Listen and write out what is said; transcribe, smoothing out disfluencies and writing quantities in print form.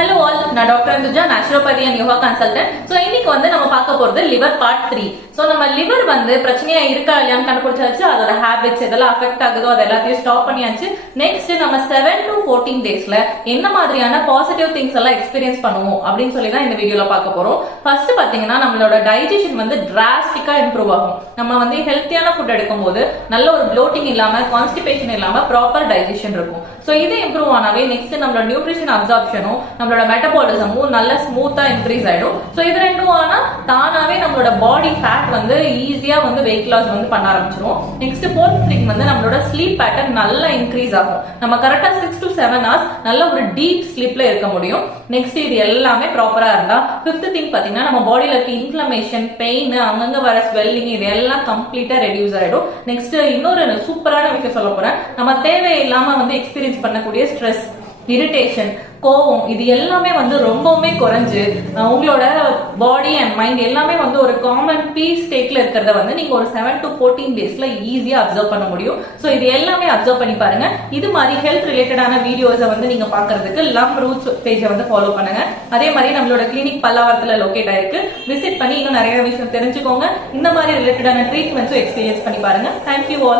Hello all, நான் doctor Anthuja, naturopathy and yoga consultant. So இன்னைக்கு வந்து நம்ம பார்க்க போறது லிவர் பார்ட் 3. சோ நம்ம லிவர் வந்து பிரச்சனையா இருக்கா இல்லையான்னு கண்டுபிடிச்சாச்சு, அதோட ஹேபிட்ஸ் எதெல்லாம் அஃபெக்ட் ஆகுதோ அது எல்லாத்தையும் ஸ்டாப் பண்ணியாச்சு. நெக்ஸ்ட் நம்ம 7 to 14 டேஸ்ல என்ன மாதிரியான பாசிட்டிவ் திங்ஸ் எல்லாம் எக்ஸ்பீரியன்ஸ் பண்ணுவோம் அப்படின்னு சொல்லி தான் இந்த வீடியோல பார்க்க போறோம். ஃபர்ஸ்ட் பாத்தீங்கன்னா நம்மளோட டைஜஷன் வந்து டிராஸ்டிக்கா இம்ப்ரூவ் ஆகும். நம்ம வந்து ஹெல்த்தியான ஃபுட் எடுக்கும் போது நல்ல ஒரு ப்ளோட்டிங் இல்லாம, கான்ஸ்டிபேஷன் இல்லாம ப்ராப்பர் டைஜஷன் இருக்கும். சோ இது இம்ப்ரூவ் ஆனாவே நெக்ஸ்ட் நம்மளோட நியூட்ரிஷன் அப்சார்ப்ஷனும் நம்மளோட மெட்டபாலிசமும் நல்ல ஸ்மூத்தா இன்க்ரீஸ் ஆயிடும். சோ இது ரெண்டும் ஆனா தானாவே நம்மளோட பாடி ஃபேட் வந்து ஈஸியா வந்து வெயிட் லாஸ் வந்து பண்ண ஆரம்பிச்சிரும். நெக்ஸ்ட் ஃபோர்த் திங் வந்து நம்மளோட ஸ்லீப் பேட்டர்ன் நல்லா இன்க்ரீஸ் ஆகும். நம்ம கரெக்டா 6 to 7 hours நல்ல ஒரு டீப் ஸ்லீப்ல இருக்க முடியும். நெக்ஸ்ட் இது எல்லாமே ப்ராப்பரா இருந்தா ஃபிஃப்த் திங் பாத்தீங்கன்னா நம்ம பாடியில இருக்க இன்ஃப்ளமேஷன், பெயின், அங்கங்க வர ஸ்வெல்லிங் இது எல்லாம் கம்ப்ளீட்டா ரெடியூஸ் ஆயிடும். நெக்ஸ்ட் இன்னொரு சூப்பரான விஷயம் சொல்ல போறேன். நம்ம தேவையில்லாம வந்து எக்ஸ்பீரியன்ஸ் பண்ணக்கூடிய ஸ்ட்ரெஸ், இரிட்டேஷன், கோவம் இது எல்லாமே வந்து ரொம்பவுமே குறைஞ்சு உங்களோட பாடி அண்ட் மைண்ட் எல்லாமே வந்து ஒரு காமன் பீஸ் ஸ்டேட்ல இருக்கிறத வந்து நீங்க ஒரு 7 to 14 டேஸ்ல ஈஸியா அப்சர்வ் பண்ண முடியும். சோ இது எல்லாமே அப்சர்வ் பண்ணி பாருங்க. இது மாதிரி ஹெல்த் ரிலேட்டடான வீடியோஸை வந்து நீங்க பாக்குறதுக்கு லம் ரூட்ஸ் பேஜை வந்து ஃபாலோ பண்ணுங்க. அதே மாதிரி நம்மளோட கிளினிக் பல்லாவரத்துல லொகேட் ஆயிருக்கு. விசிட் பண்ணி இன்னும் நிறைய விஷயம் தெரிஞ்சுக்கோங்க. இந்த மாதிரி ரிலேட்டடான ட்ரீட்மெண்ட்ஸும் எக்ஸ்பீரியன்ஸ் பண்ணி பாருங்க. Thank you all.